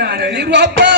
நானே நிர்வாப்பா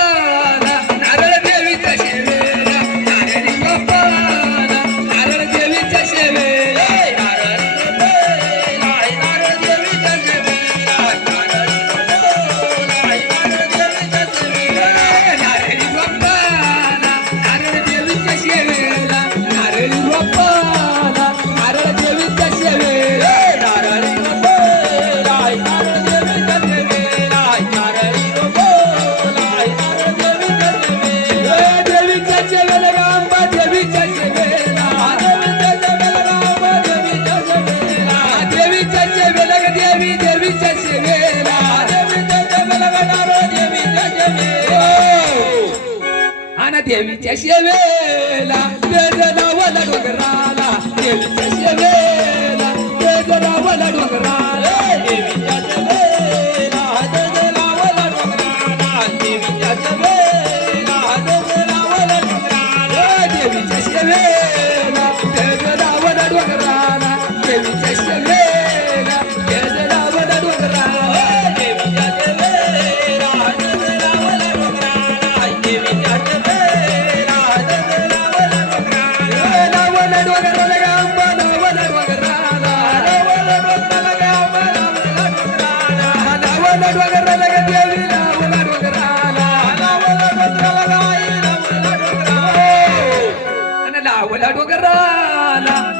आना देवीच्या शेवेला लावला डोंगराला. देवीच्या शेवेला लावला डोंगराला. देवीच्या लावला डोंगराला. देवीच्या डोगराला.